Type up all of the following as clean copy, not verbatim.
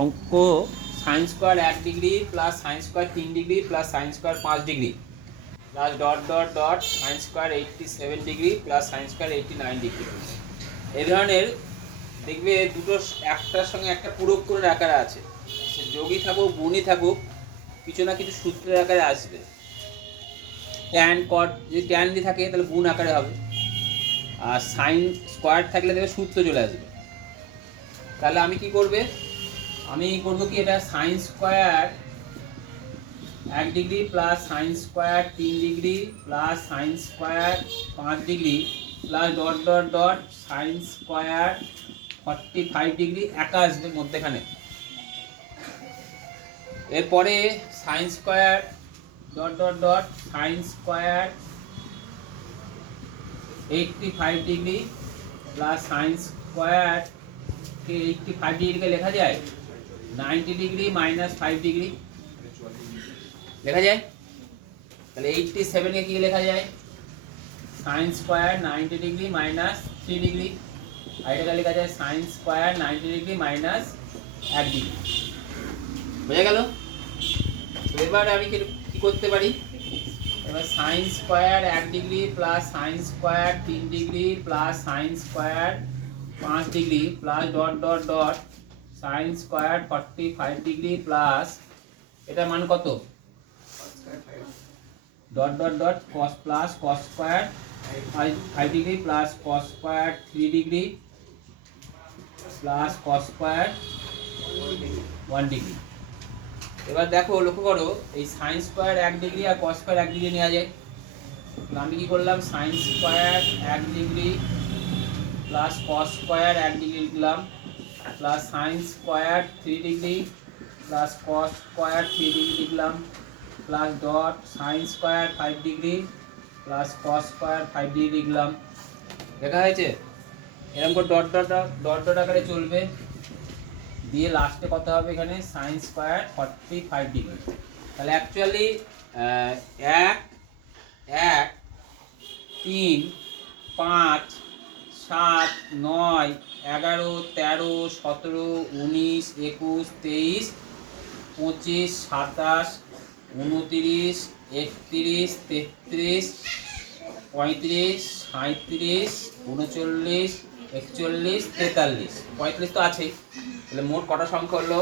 অঙ্ক sign square 1 degree plus sine square 3 degree plus sine square 5 degree plus dot dot dot sine square 87 degree plus sine square 89 degree. এই ধরনের দেখবে দুটো একটার সঙ্গে একটা পূরক করে আকারে আছে, সে যোগই থাকুক গুণই থাকুক কিছু না কিছু সূত্রের আকারে আসবে। ট্যান কট যদি ট্যান দিয়ে থাকে তাহলে গুণ আকারে হবে, আর সাইন স্কোয়ার থাকলে দেখবে সূত্র চলে আসবে। তাহলে আমি কি করবে, আমি করবো কি, এটা sign square 1 degree plus sine square 3 degree plus sine square 5 degree plus dot dot dot sine square 45 degree একা আসবে মধ্যেখানে। এরপরে sine square dot dot dot sine square 85 degree plus sine square 85 ডিগ্রিকে লেখা যায় 90 ডিগ্রি মাইনাস 5 ডিগ্রি লেখা যায়। তাহলে 87কে কি লেখা যায়, sine square 90 degree minus 3 degree, আর এটাকে লেখা যায় sine square 90 degree minus 1 degree. বোঝা গেল? তো এবার আমি কি করতে পারি, এবার sine square 1 degree plus sine square 3 degree plus sine square 5 degree plus dot dot dot sine square 45 degree plus এটা মান কত, dot dot dot cos plus cos square 5 degree plus cos square 3 degree plus cos square 1 degree. এবার দেখো লক্ষ্য করো, এই sine square 1 degree আর cos square 1 degree নেওয়া যায়। আমি কি করলাম, sine square 1 degree plus cos square 1 degree লিখলাম plus sine square 3 degree plus cos square 3 degree লিখলাম plus dot sine square 5 degree plus cos square 5 degree লিখলাম। দেখা হয়েছে? এরকম করে ডট ডট ডট ডট আকারে চলবে, দিয়ে লাস্টে কত হবে এখানে সাইন স্কোয়ার 45 ডিগ্রি। তাহলে অ্যাকচুয়ালি 1 1 3 5 7 9 11 13 17 19 21 23 25 27 29 31 33 35 37 39 41 43 45 তো আছেই। তাহলে মোট কটা সংখ্যা হলো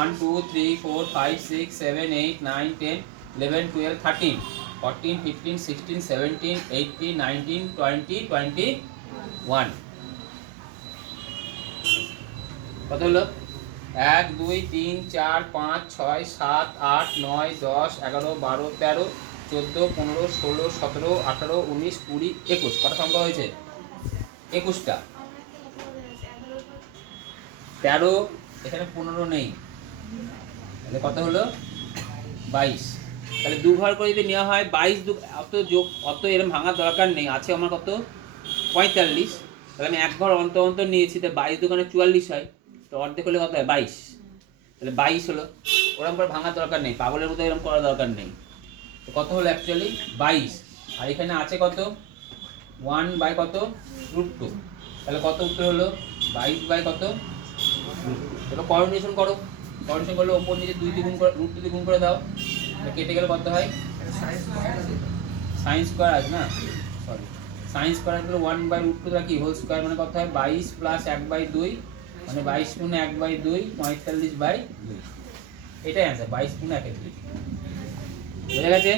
1 2 3 4 5 6 7 8 9 10 11 12 13 14 15 16 17 18 19 20 21। কত হলো, 1 2 3 4 5 6 7 8 9 10 11 12 13 14 15 16 17 18 19 20 21। কটা সংখ্যা হয়েছে, 21টা। 13 এখানে 15 নেই, তাহলে কত হলো 22। তাহলে দু ঘর করে যদি নেওয়া হয় 22, অত যোগ অত এরকম ভাঙার দরকার নেই, আছে আমার কত 45। তাহলে আমি এক ঘর অন্তর অন্তর নিয়েছি, তো 22 দোকানে 44 হয়, তো অর্ধেক হলে কত হয় 22। তাহলে 22 হলো, ওরকম করে ভাঙার দরকার নেই, পাগলের মতো এরকম করার দরকার নেই। তো কত হলো অ্যাকচুয়ালি 22, আর এখানে আছে কত 1 বাই কত √2। তাহলে কত উত্তর হলো 22 বাই কত √2। এবার কোঅর্ডিনেশন করো, কোঅর্ডিনেশন করলে ওপর নিচে 2 দিয়ে গুণ করে √2 দিয়ে গুণ করে দাও, কেটে গেলে কত হয় সাইন স্কোয়ার আছে না, সরি সাইন স্কোয়ার হলো 1 বাই √2 কি হোল স্কোয়ার, মানে কত হয় 22 প্লাস 1/2, মানে 22 গুণে 1/2 45/2। এটাই অ্যান্সার, 22 গুণে 1/2। বুঝে গেছে?